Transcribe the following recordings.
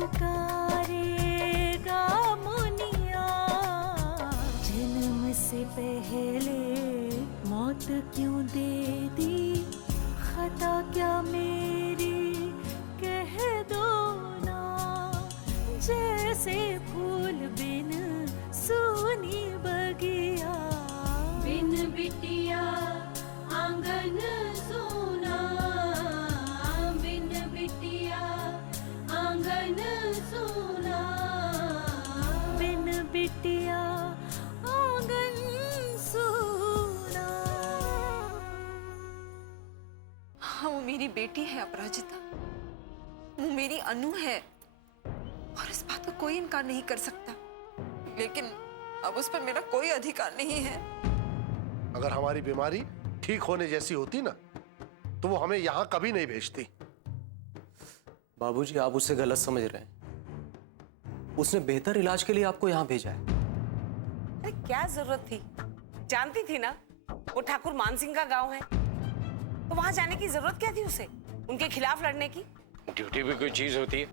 पुकारेगा मुनिया, जन्म से पहले मौत क्यों दे दी, खता क्या मेरी कह दो ना, जैसे फूल बिन सूनी बगिया, बिन बिटिया आंगन सूना, बिन बिटिया आंगन सूना, बिन बिटिया आंगन सूना। हाँ, वो मेरी बेटी है अपराजिता, वो मेरी अनु है और इस बात का कोई इनकार नहीं कर सकता, लेकिन अब उस पर मेरा कोई अधिकार नहीं है। अगर हमारी बीमारी ठीक होने जैसी होती ना तो वो हमें यहां कभी नहीं भेजती। बाबूजी, आप उससे गलत समझ रहे हैं। उसने बेहतर इलाज के लिए आपको यहां भेजा है। अरे क्या जरूरत थी, जानती थी ना वो ठाकुर मानसिंह का गांव है, तो वहां जाने की जरूरत क्या थी उसे, उनके खिलाफ लड़ने की। ड्यूटी भी कोई चीज होती है।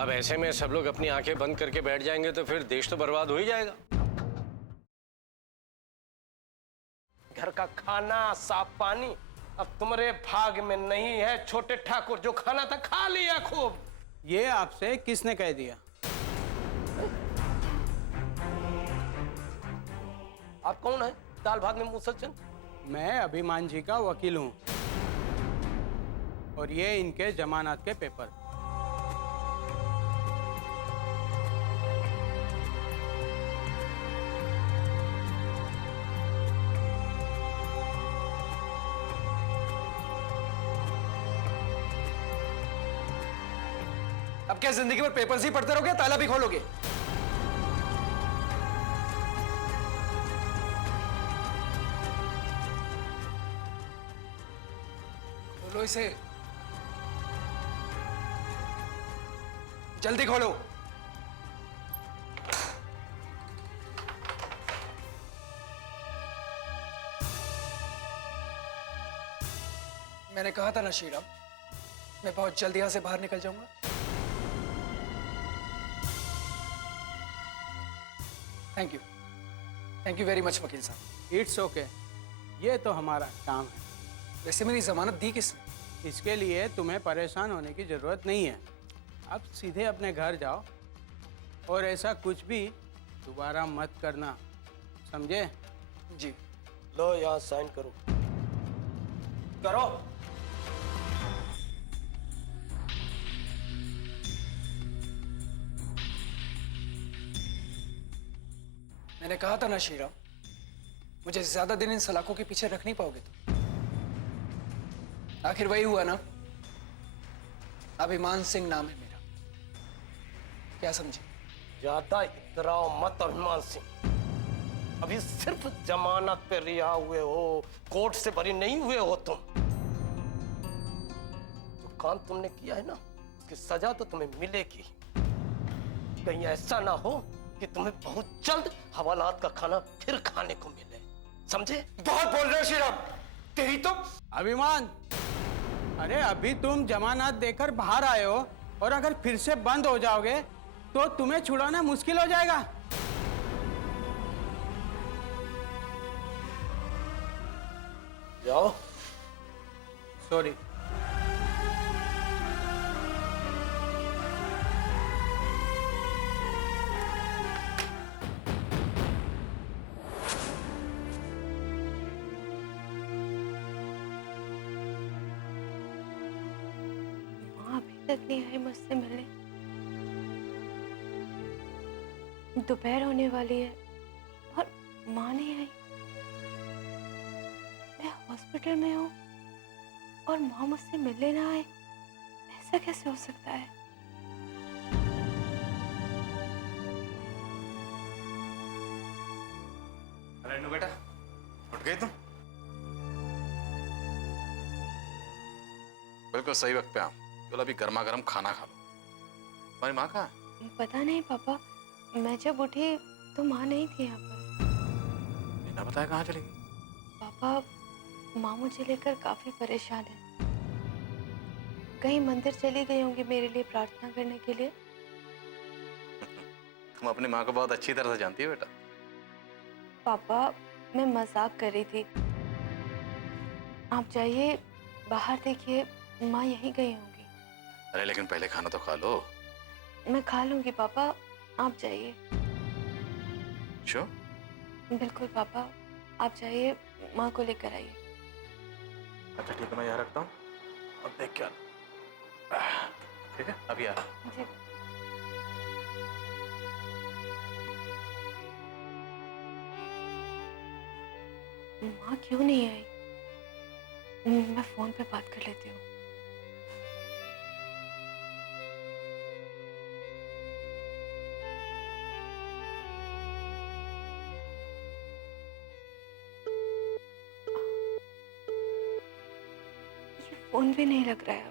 अब ऐसे में सब लोग अपनी आंखें बंद करके बैठ जाएंगे तो फिर देश तो बर्बाद हो ही जाएगा। घर का खाना, साफ पानी अब तुम्हारे भाग में नहीं है छोटे ठाकुर। जो खाना था खा लिया खूब। ये आपसे किसने कह दिया? आप कौन है दाल भात में मुसलचन? मैं अभिमान जी का वकील हूं और ये इनके जमानत के पेपर। अब क्या जिंदगी भर पेपर्स ही पढ़ते रहोगे, ताला भी खोलोगे? खोलो इसे, जल्दी खोलो। मैंने कहा था ना श्रीराम, मैं बहुत जल्दी यहां से बाहर निकल जाऊंगा। थैंक यू वेरी मच वकील साहब। इट्स ओके, ये तो हमारा काम है। वैसे मेरी जमानत दी किसने? इसके लिए तुम्हें परेशान होने की जरूरत नहीं है। अब सीधे अपने घर जाओ और ऐसा कुछ भी दोबारा मत करना, समझे? जी। लो यहाँ साइन करो। करो। मैंने कहा था ना श्रीराम, मुझे ज्यादा दिन इन सलाखों के पीछे रख नहीं पाओगे तो। आखिर वही हुआ ना, अभिमान सिंह नाम है मेरा, क्या समझे? ज्यादा इतराओ मत अभिमान सिंह। अभी सिर्फ जमानत पे रिहा हुए हो, कोर्ट से बरी नहीं हुए हो तुम। जो काम तुमने किया है ना, उसकी सजा तो तुम्हें मिलेगी। कहीं ऐसा ना हो कि तुम्हें बहुत जल्द हवालात का खाना फिर खाने को मिले, समझे? बहुत बोल रहे हो श्रीराम, तेरी तो। अभिमान, अरे अभी तुम जमानत देकर बाहर आए हो और अगर फिर से बंद हो जाओगे तो तुम्हें छुड़ाना मुश्किल हो जाएगा। जाओ। सॉरी। अभी तक नहीं आई मुझसे मिलने। दोपहर होने वाली है और माँ नहीं आई। मैं हॉस्पिटल में हूँ और माँ मुझसे मिलने ना आए, ऐसा कैसे हो सकता है? अरे नु बेटा, उठ गई तुम? बिल्कुल सही वक्त पे आओ। चलो अभी गर्मा गर्म खाना खा लो। तुम्हारी माँ कहाँ है? पता नहीं पापा, मैं जब उठी तो माँ नहीं थी यहाँ पर। बिना बताया कहाँ चली गई? पापा, माँ मुझे लेकर काफी परेशान है। कहीं मंदिर चली गई होंगी मेरे लिए प्रार्थना करने के लिए। तुम अपनी माँ को बहुत अच्छी तरह से जानती हो बेटा। पापा, मैं मजाक कर रही थी। आप जाइए, बाहर देखिए, माँ यहीं गई होंगी। अरे लेकिन पहले खाना तो खा लो। मैं खा लूंगी पापा, आप जाइए। श्योर? बिल्कुल पापा, आप जाइए, माँ को लेकर आइए। अच्छा ठीक है, मैं यहाँ रखता हूँ। अब देख क्या। ठीक है, अभी आ रहा। जी। माँ क्यों नहीं आई? मैं फोन पे बात कर लेती हूँ। ये फोन भी नहीं लग रहा है अब।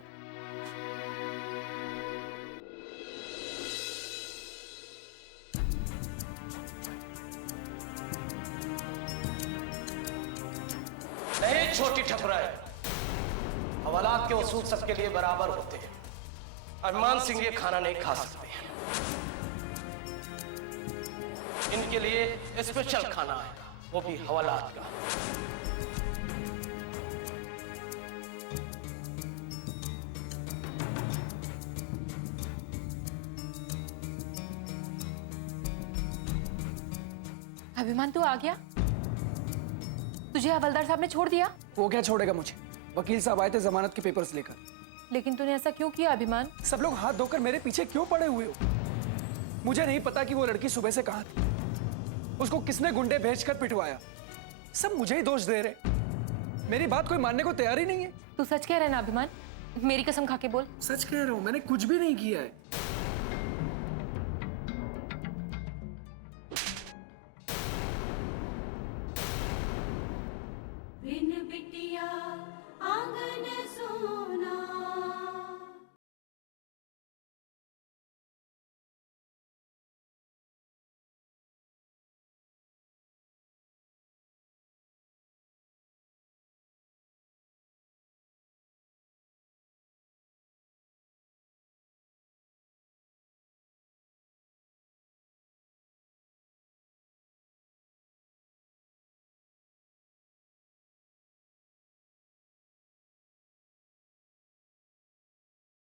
नहीं छोटी ठकुराए, हवालात के उसूल सबके लिए बराबर होते हैं। अभिमान सिंह ये खाना नहीं खा सकते हैं। इनके लिए स्पेशल खाना आएगा, वो भी हवालात का। अभिमान, तू आ गया? तुझे हवलदार साहब ने छोड़ दिया? वो क्या छोड़ेगा मुझे? वकील साहब आए थे जमानत के पेपर्स लेकर। लेकिन तूने ऐसा क्यों किया अभिमान? सब लोग हाथ धोकर मेरे पीछे क्यों पड़े हुए हो? मुझे नहीं पता कि वो लड़की सुबह से कहां थी, उसको किसने गुंडे भेजकर पिटवाया। सब मुझे ही दोष दे रहे, मेरी बात कोई मानने को तैयार ही नहीं है। तू सच कह रहा है ना अभिमान? मेरी कसम खा के बोल। सच कह रहा हूं, मैंने कुछ भी नहीं किया है। बिन बिटिया आंगन सोना।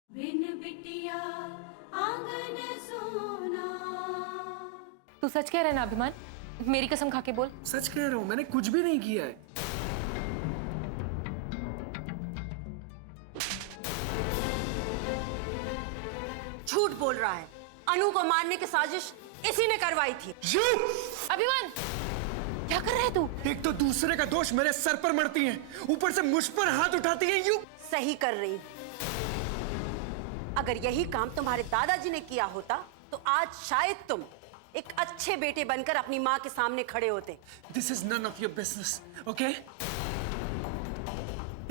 बिन बिटिया आंगन सोना। तू सच कह रहा है ना अभिमान? मेरी कसम खा के बोल। सच कह रहा हूं, मैंने कुछ भी नहीं किया है। झूठ बोल रहा है। अनु को मारने की साजिश इसी ने करवाई थी। अभिमान, क्या कर रहा है तू? एक तो दूसरे का दोष मेरे सर पर मढ़ती है, ऊपर से मुझ पर हाथ उठाती है। यू सही कर रही। अगर यही काम तुम्हारे दादाजी ने किया होता तो आज शायद तुम एक अच्छे बेटे बनकर अपनी माँ के सामने खड़े होते। This is none of your business, okay?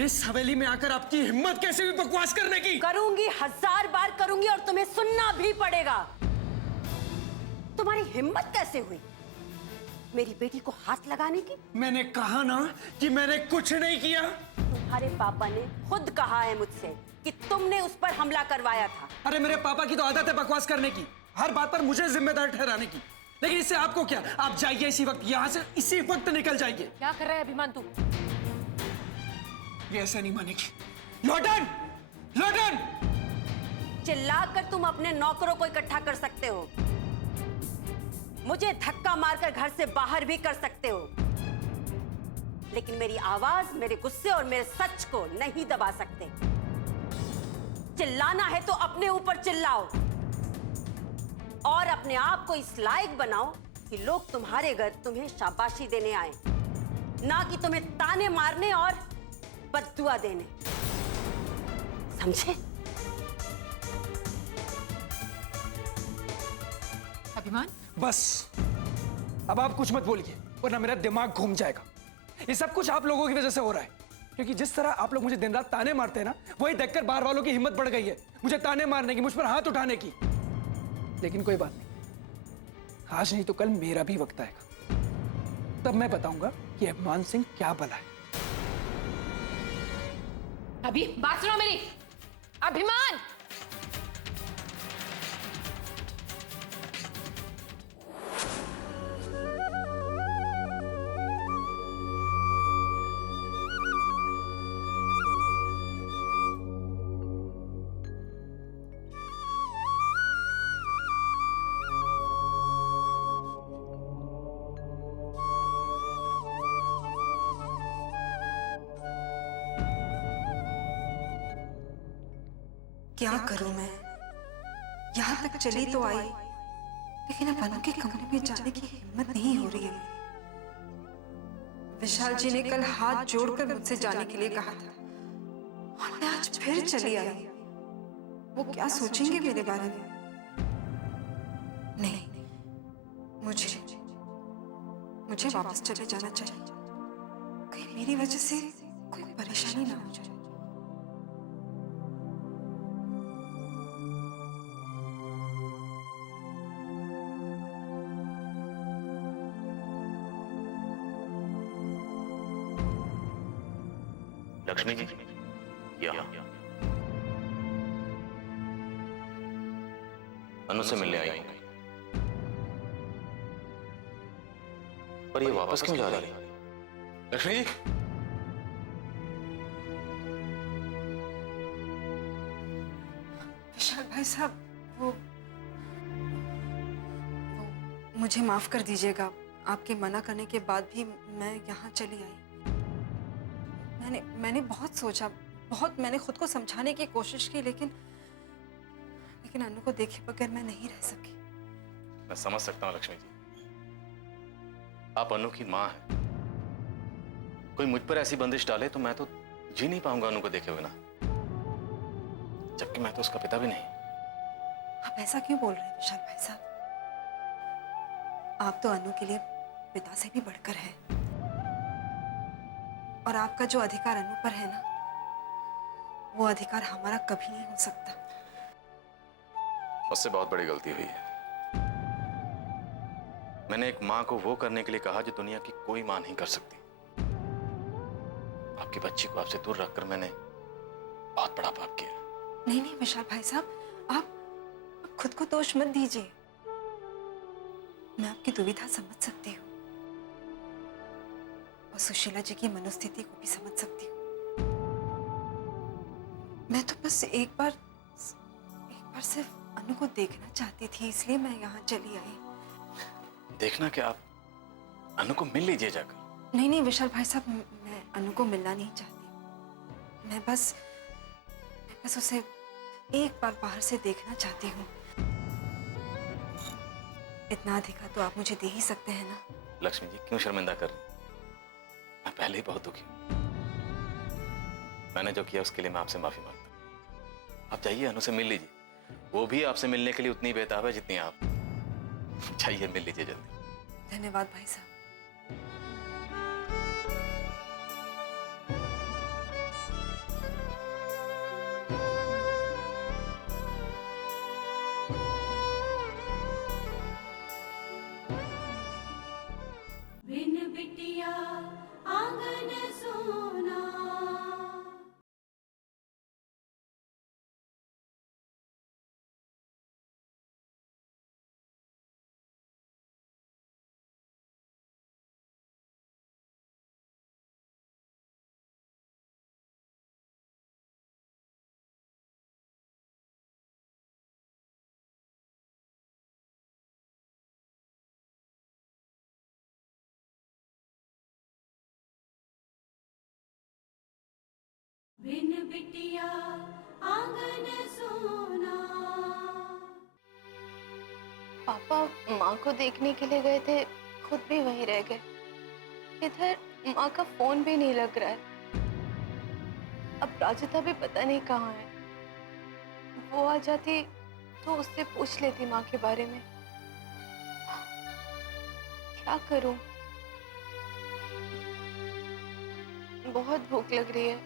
इस हवेली में आकर आपकी हिम्मत कैसे भी बकवास करने की? करूंगी, 1000 बार करूंगी और तुम्हें सुनना भी पड़ेगा। तुम्हारी हिम्मत कैसे हुई मेरी बेटी को हाथ लगाने की? मैंने कहा ना कि मैंने कुछ नहीं किया। तुम्हारे पापा ने खुद कहा है मुझसे कि तुमने उस पर हमला करवाया था। अरे मेरे पापा की तो आदत है बकवास करने की, हर बात पर मुझे जिम्मेदार ठहराने की। लेकिन इससे आपको क्या? आप जाइए इसी वक्त यहाँ से, इसी वक्त निकल जाइए। क्या कर रहा है अभिमान तू? ये ऐसे नहीं मानेगी। लॉटन! लॉटन! चिल्लाकर तुम अपने नौकरों को इकट्ठा कर सकते हो, मुझे धक्का मारकर घर से बाहर भी कर सकते हो, लेकिन मेरी आवाज मेरे गुस्से और मेरे सच को नहीं दबा सकते। चिल्लाना है तो अपने ऊपर चिल्लाओ और अपने आप को इस लायक बनाओ कि लोग तुम्हारे घर तुम्हें शाबाशी देने आए, ना कि तुम्हें ताने मारने और बद्दुआ देने। समझे? अभिमान, बस अब आप कुछ मत बोलिए वरना मेरा दिमाग घूम जाएगा। ये सब कुछ आप लोगों की वजह से हो रहा है, क्योंकि जिस तरह आप लोग मुझे दिन रात ताने मारते हैं ना, वही देखकर बाहर वालों की हिम्मत बढ़ गई है मुझे ताने मारने की, मुझ पर हाथ उठाने की। लेकिन कोई बात नहीं, आज नहीं तो कल मेरा भी वक्त आएगा, तब मैं बताऊंगा कि अभिमान सिंह क्या भला है। अभी बात सुनो मेरी। अभिमान! क्या करूं मैं? यहाँ तक चली तो आई, लेकिन अब अनु के कमरे में जाने की हिम्मत नहीं हो रही है। विशाल जी ने कल हाथ जोड़कर मुझसे जाने के लिए कहा था और मैं आज फिर चली आई। वो क्या सोचेंगे मेरे बारे में? नहीं, मुझे वापस चले जाना चाहिए। कहीं मेरी वजह से कोई परेशानी ना हो जाए। लक्ष्मी जी, यहाँ अनु से मिलने आई हूँ, पर ये वापस क्यों जा रही है? लक्ष्मी जी, विशाल भाई साहब, वो मुझे माफ कर दीजिएगा। आपके मना करने के बाद भी मैं यहाँ चली आई। मैंने बहुत सोचा, मैंने खुद को समझाने की कोशिश की, लेकिन अनु को देखे बगैर मैं नहीं रह सकी। मैं समझ सकता हूँ लक्ष्मी जी, आप अनु की माँ हैं। कोई मुझ पर ऐसी बंदिश डाले तो मैं तो जी नहीं पाऊंगा अनु को देखे हुए ना, जबकि मैं तो उसका पिता भी नहीं। आप ऐसा क्यों बोल रहे हैं विशाल भाई साहब? आप तो अनु के लिए पिता से भी बढ़कर हैं, और आपका जो अधिकार अनु पर है ना, वो अधिकार हमारा कभी नहीं हो सकता। मुझसे बहुत बड़ी गलती हुई है। मैंने एक माँ को वो करने के लिए कहा जो दुनिया की कोई माँ नहीं कर सकती। आपकी बच्ची को आपसे दूर रखकर मैंने बहुत बड़ा पाप किया। नहीं विशाल भाई साहब, आप खुद को दोष मत दीजिए। मैं आपकी दुविधा समझ सकती हूँ और सुशीला जी की मनोस्थिति को भी समझ सकती हूँ। मैं तो बस एक बार सिर्फ अनु को देखना चाहती थी, इसलिए मैं यहाँ चली आई। देखना क्या? आप अनु को मिल लीजिए जाकर। नहीं विशाल भाई साहब, मैं अनु को मिलना नहीं चाहती। मैं बस उसे एक बार बाहर से देखना चाहती हूँ। इतना अधिकार तो आप मुझे दे ही सकते हैं ना। लक्ष्मी जी, क्यों शर्मिंदा कर रही? मैं पहले ही बहुत दुखी हूँ। मैंने जो किया उसके लिए मैं आपसे माफी मांगता हूँ। आप जाइए, अनु से मिल लीजिए। वो भी आपसे मिलने के लिए उतनी बेताब है जितनी आप। जाइए, मिल लीजिए जल्दी। धन्यवाद भाई साहब। बिन बिटिया आंगन सोना। बिन बिटिया आंगन सोना। पापा माँ को देखने के लिए गए थे, खुद भी वहीं रह गए। इधर माँ का फोन भी नहीं लग रहा है। अब राजिता भी पता नहीं कहाँ है। वो आ जाती तो उससे पूछ लेती माँ के बारे में। क्या करूं? बहुत भूख लग रही है,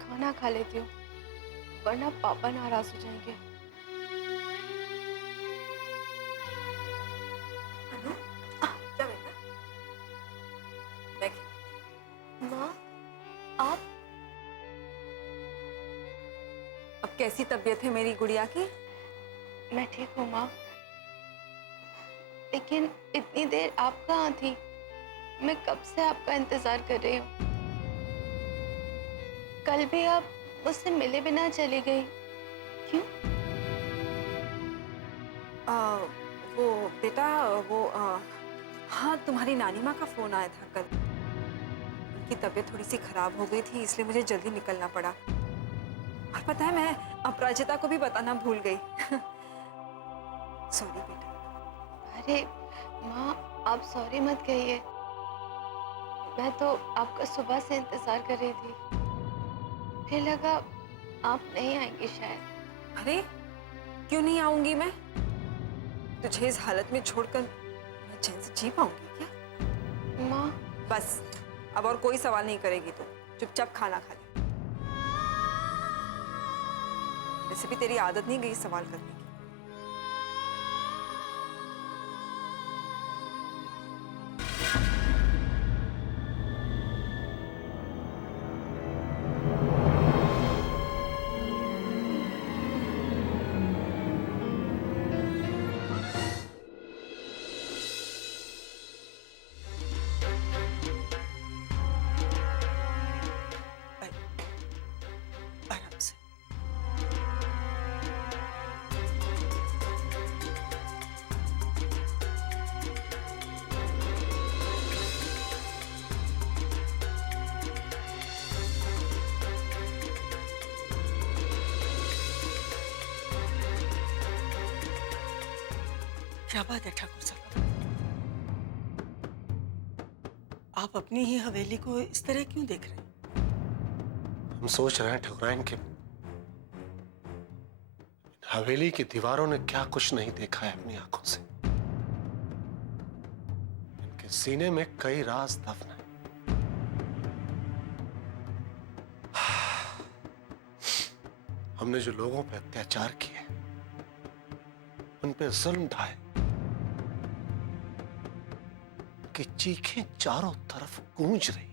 खाना खा लेती हूँ, वरना पापा नाराज हो जाएंगे। अनु, क्या बेटा? मैं माँ, आप? कैसी तबीयत है मेरी गुड़िया की? मैं ठीक हूँ माँ, लेकिन इतनी देर आप कहाँ थी? मैं कब से आपका इंतजार कर रही हूँ। कल भी आप मुझसे मिले बिना चली गई, क्यों? वो बेटा हाँ, तुम्हारी नानी माँ का फोन आया था कल। उनकी तबीयत थोड़ी सी खराब हो गई थी, इसलिए मुझे जल्दी निकलना पड़ा। और पता है, मैं अपराजिता को भी बताना भूल गई। सॉरी बेटा। अरे माँ, आप सॉरी मत कहिए। मैं तो आपका सुबह से इंतजार कर रही थी, फिर लगा आप नहीं आएंगी शायद। अरे क्यों नहीं आऊंगी मैं? तुझे इस हालत में छोड़कर मैं चैन से जी पाऊंगी क्या? माँ बस, अब और कोई सवाल नहीं करेगी तू। चुपचाप खाना खा ले। वैसे भी तेरी आदत नहीं गई सवाल करने की। आराम से। क्या बात है ठाकुर साहब, आप अपनी ही हवेली को इस तरह क्यों देख रहे हैं? हम सोच रहे हैं ठकुराइन के हवेली की दीवारों ने क्या कुछ नहीं देखा है अपनी आंखों से। इनके सीने में कई राज दफन है। हमने जो लोगों पे अत्याचार किए, उन पे जुल्म ढाए, कि चीखें चारों तरफ गूंज रही।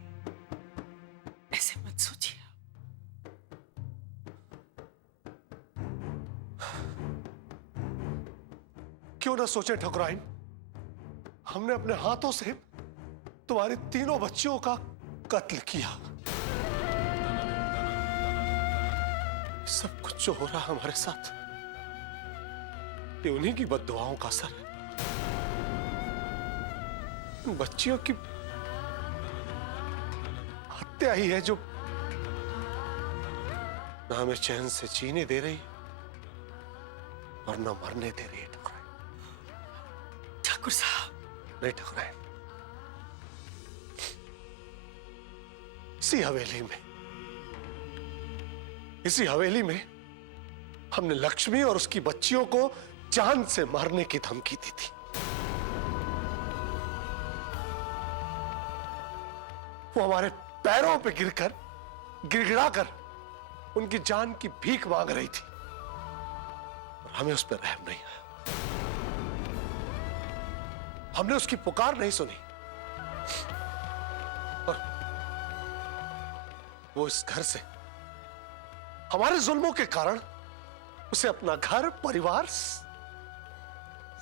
ऐसे मत सोचिए। क्यों ना सोचे ठकुराइन, हमने अपने हाथों से तुम्हारी तीनों बच्चियों का कत्ल किया। सब कुछ जो हो रहा हमारे साथ, ये उन्हीं की बद्दुआओं का असर है। बच्चियों की हत्या ही है जो ना हमें चैन से जीने दे रही और ना मरने दे रही है ठकुराइन। ठाकुर साहब। नहीं ठकुराइन, इसी हवेली में हमने लक्ष्मी और उसकी बच्चियों को जान से मारने की धमकी दी थी। वो हमारे पैरों पे गिरकर गिड़गिड़ाकर उनकी जान की भीख मांग रही थी, और हमें उस पर रहम नहीं आया। हमने उसकी पुकार नहीं सुनी, और वो इस घर से हमारे जुल्मों के कारण उसे अपना घर परिवार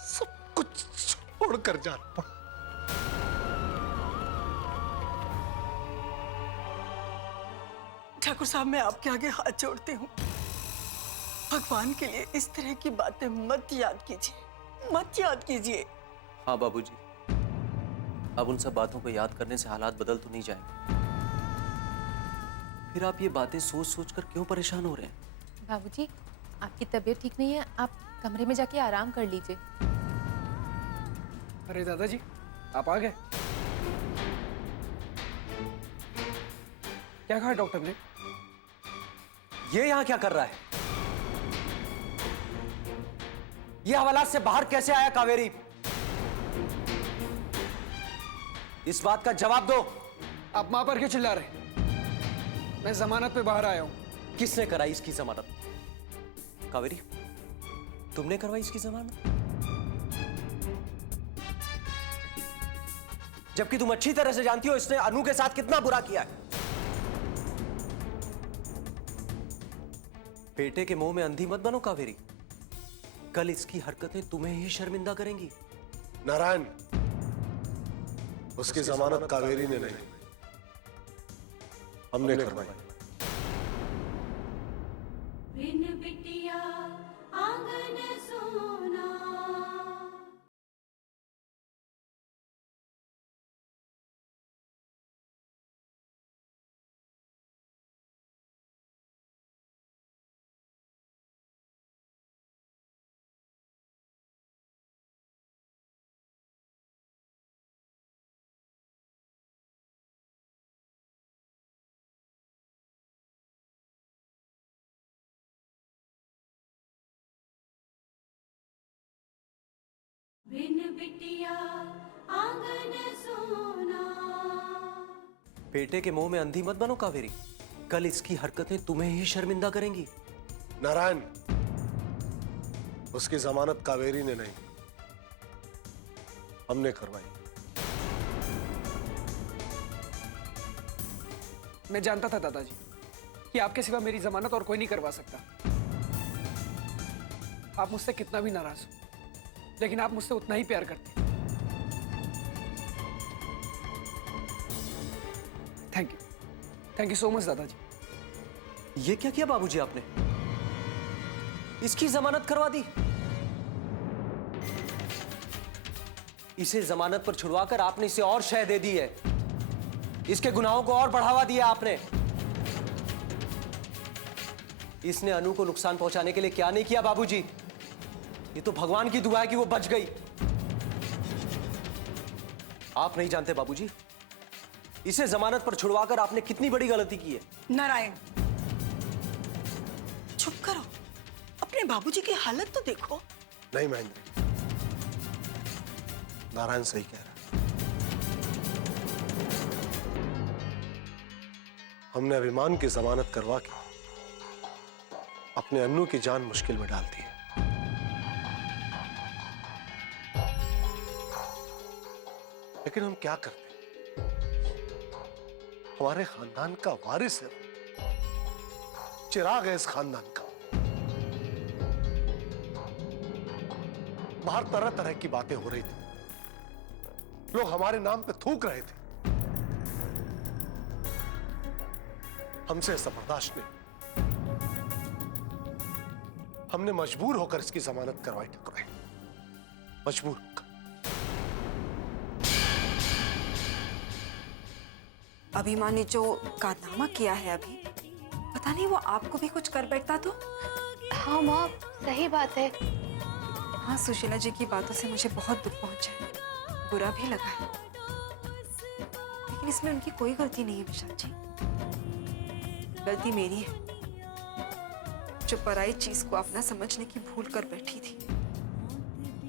सब कुछ छोड़कर जाना पड़ा। ठाकुर साहब, मैं आपके आगे हाथ जोड़ती हूँ, भगवान के लिए इस तरह की बातें मत याद कीजिए, मत याद कीजिए। हाँ बाबूजी, अब उन सब बातों को याद करने से हालात बदल तो नहीं जाएंगे। फिर आप ये बातें सोच सोच कर क्यों परेशान हो रहे हैं? बाबूजी, आपकी तबीयत ठीक नहीं है, आप कमरे में जाके आराम कर लीजिए। अरे दादाजी, आप आ गए? क्या कहा डॉक्टर ने? ये यहां क्या कर रहा है? ये हवालात से बाहर कैसे आया कावेरी? इस बात का जवाब दो। आप मां पर क्यों चिल्ला रहे? मैं जमानत पे बाहर आया हूं। किसने कराई इसकी जमानत? कावेरी, तुमने करवाई इसकी जमानत? जबकि तुम अच्छी तरह से जानती हो इसने अनु के साथ कितना बुरा किया है। बेटे के मुंह में अंधी मत बनो कावेरी। कल इसकी हरकतें तुम्हें ही शर्मिंदा करेंगी। नारायण, उसकी जमानत कावेरी ने नहीं, हमने करवाई। बिन बिटिया आंगन सोना। बिन बिटिया आंगन सोना। बेटे के मुंह में अंधी मत बनो कावेरी। कल इसकी हरकतें तुम्हें ही शर्मिंदा करेंगी। नारायण, उसकी जमानत कावेरी ने नहीं, हमने करवाई। मैं जानता था दादाजी कि आपके सिवा मेरी जमानत और कोई नहीं करवा सकता। आप मुझसे कितना भी नाराज हो, लेकिन आप मुझसे उतना ही प्यार करते हैं। थैंक यू सो मच दादाजी। ये क्या किया बाबूजी आपने? इसकी जमानत करवा दी। इसे जमानत पर छुड़वाकर आपने इसे और शय दे दी है। इसके गुनाहों को और बढ़ावा दिया आपने। इसने अनु को नुकसान पहुंचाने के लिए क्या नहीं किया बाबूजी। ये तो भगवान की दुआ है कि वो बच गई। आप नहीं जानते बाबूजी, इसे जमानत पर छुड़वाकर आपने कितनी बड़ी गलती की है। नारायण, चुप करो, अपने बाबूजी की हालत तो देखो। नहीं महेंद्र, नारायण सही कह रहा है। हमने अभिमान की जमानत करवा के अपने अन्नू की जान मुश्किल में डाल दी है। लेकिन हम क्या करते? हमारे खानदान का वारिस है, चिराग है इस खानदान का। बाहर तरह तरह की बातें हो रही थी, लोग हमारे नाम पे थूक रहे थे। हमसे ऐसा बर्दाश्त नहीं। हमने मजबूर होकर इसकी जमानत करवाई ठाकुर, मजबूर होकर। अभिमान ने जो कारनामा किया है अभी, पता नहीं वो आपको भी कुछ कर बैठता तो। हाँ माँ, सही बात है। हाँ, सुशीला जी की बातों से मुझे बहुत दुख पहुंचा है, बुरा भी लगा है। लेकिन इसमें उनकी कोई गलती नहीं है विशाल जी, गलती मेरी है जो पराई चीज को अपना समझने की भूल कर बैठी थी।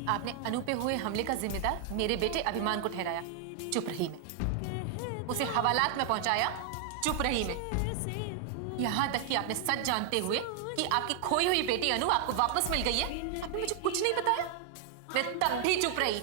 आपने अनु पे हुए हमले का जिम्मेदार मेरे बेटे अभिमान को ठहराया, चुप रही मैं। उसे हवालात में पहुंचाया, चुप रही मैं। यहाँ तक कि आपने सच जानते हुए कि आपकी खोई हुई बेटी अनु आपको वापस मिल गई है, आपने मुझे कुछ नहीं बताया, मैं तब भी चुप रही।